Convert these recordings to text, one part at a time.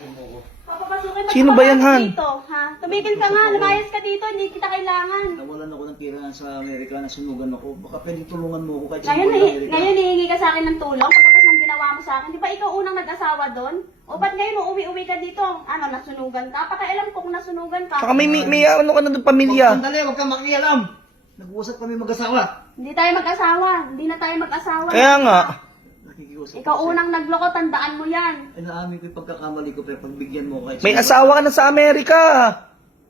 Papapasukin mo. Sino ba yan, Han? Dito, ha? Tumigil ka nga, lumayas ka dito, hindi kita kailangan. Nawalan ako ng tirahan sa Amerika, nasunugan ako. Baka pwedeng tulungan mo ako kahit sa Ngayon, Amerika. ngayon hihingi ka sa akin ng tulong pagkatapos ng ginawa mo sa akin. Di ba ikaw unang nag-asawa doon? O ba't ngayon mo uwi-uwi ka dito? Ano, nasunugan ka? Pakialam ko kung nasunugan ka. Saka may ano ka na ng pamilya. Sandali, huwag kang makialam. Nag-uusap kami mag-asawa. Hindi tayo mag-asawa. Hindi na tayo mag-asawa. Kaya nga. Nakikiusap Ikaw ako unang nagloko, tandaan mo yan. sa'yo. Ay, naamin ko yung pagkakamali ko, pero pagbigyan mo kahit May asawa ka na sa Amerika.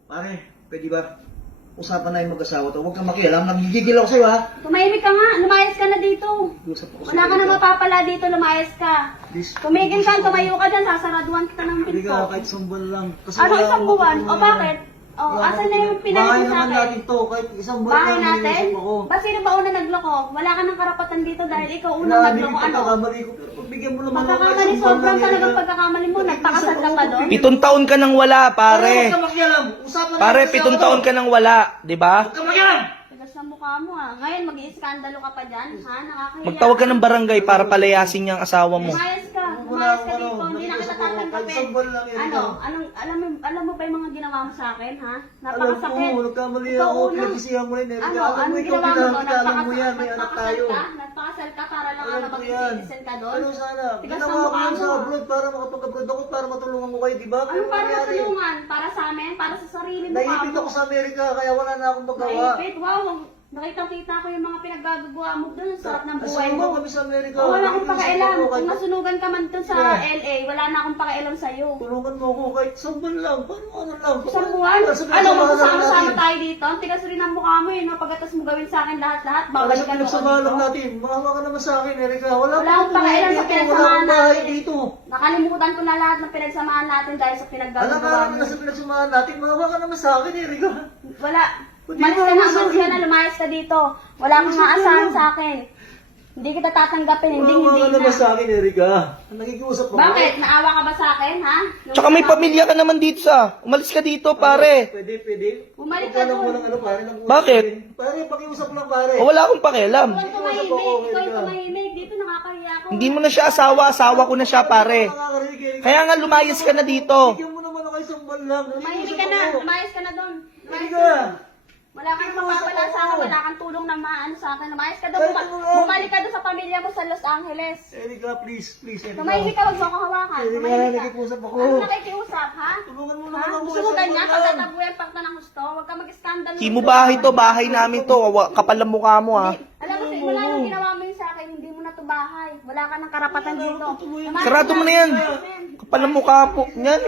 Pare, pwede ba? Usapan na yung mag-asawa to. Huwag kang makialam. Nagigigil ako sa'yo, ha? Tumahimik ka nga, lumayas ka na dito. Nag-uusap ako Wala ka na mapapala dito, lumayas ka. Please. Tumigil ka, tumayo ka dyan, sasaraduan kita ng Hindi pinto. ka, kahit isang buwan lang. Kasi Ano wala isang akong buwan? O matulungan. bakit? O, Wala asan na akong yung matulungan. pinag Bahay sa naman akin? natin to, kahit isang buwan Bahay lang natin? nag-iusap ako. Ba sino ba una nagloko? Wala ka ng karapatan dito dahil ikaw unang Naamin nagloko. yung Ano? pagkakamali ko, pero pagbigyan mo naman ako kahit Pagkakamali, isang buwan sobrang lang, talagang Erika. pagkakamali mo. Nagpakasal ka pa doon? 7 taon ka nang wala, Huwag pare. kang makialam. Usapan na Pare, yung mag-asawa 7 to. taon ka nang wala, di ba? Huwag kang makialam. Tigas na mukha mo ha. Ngayon mag-iiskandalo ka pa dyan. Ha? Nakakahiya. Magtawag ka ng barangay para palayasin niya ang asawa mo. Lumayas ka. Wala Lumayas ka akong dito. Hindi na kita nag-iusap ako. Kahit tatanggapin. isang buwan lang, Erika. Ano? Alam mo ba yung mga ginawa mo sa akin, ha? Alam Napakasakit. ko, nagkamali Ikaw ako. una. Pinagsisihan mo rin, Erika. Ano? Alam mo, Anong ikaw ginawa mo doon? kita, alam mo yan. May anak tayo. Nagpakasal ka para lang Alam ano ko maging yan. citizen ka doon? Ano sana? Tigas Ginawa ng ko mukha yan mo, sa ah. abroad para makapag-abroad ako, para matulungan ko kayo, di ba? Ano para nangyari? matulungan? Para sa amin? Para sa sarili mo Naipit ako sa Amerika, kaya wala na akong magawa. Naipit? Wow! Nakitang-kita ko yung mga pinaggagawa mo doon. Ang sarap ng buhay Asawa mo. kami sa Amerika. Oh, wala akong Nakikiusap pakialam. ako, Kung kahit- nasunugan ka man doon sa Yeah. LA, wala na akong pakialam sa'yo. Tulungan mo ako kahit isang buwan lang. Paano ano lang? Isang buwan? Para sa Ano, pinagsamahan magsasama-sama natin. tayo dito? Ang tigas rin ang mukha mo eh, no? Pagkatas mo gawin sa akin lahat-lahat, Para babalik sa ka pinagsamahan lang dito. natin. Maawa ka naman sa akin, Erika. Wala Wala akong pakialam sa dito. Wala pinagsamahan akong bahay natin. dito. Nakalimutan ko na lahat ng pinagsamahan natin dahil sa Alam pinaggagawa ka naman mo. na sa pinagsamahan natin. Maawa ka naman sa akin, Erika. Wala. Hindi Umalis mo ka na, ako sa umalis ka akin. na, lumayas ka dito. Wala kang aasahan sa akin. Hindi kita tatanggapin, hindi Maawa ka naman sa na. akin, Erika. Nakikiusap ako. Bakit? Naawa ka ba sa akin, ha? Yung Tsaka may ginawa mo- pamilya ka naman dito sa. Umalis ka dito, pare. Pwede. Bumalik Huwag ka lang doon. walang ano, pare. nag-uusap Bakit? rin. Pare, pakiusap lang, pare. O, wala akong pakialam. Ikaw yung tumahimik, ikaw yung tumahimik. Dito nakakahiya ako. Hindi mo na siya asawa ko na siya, pare. Nakakarinig, Erika. Kaya nga lumayas ka na dito. Bigyan mo naman ako isang buwan lang. Tumahimik ka na, lumayas ka na doon. Lumayas ka Erika. na. Wala kang mapapala sa akin, wala kang tulong na maano sa akin. Lumayas ka doon, Kahit ano lang. bumalik ka doon sa pamilya mo sa Los Angeles. Erika, please, Erika. Tumahimik ka, wag mo akong hawakan. Erika, Tumahimik ka. nakikiusap ako. Ano nakikiusap, ha? Tulungan mo Ha? naman ako. Gusto mo isang ganyan? buwan lang. Pagkatabuyan pa ng gusto? Huwag ka mag-skandal. Hindi mo bahay to, bahay namin to. Kapal ang mukha mo, ha. Alam mo, wala nang ginawa mo yun sa akin, hindi mo na to bahay. Wala ka ng karapatan dito. Sarado mo na yan. Kapal ang mukha po. Yan.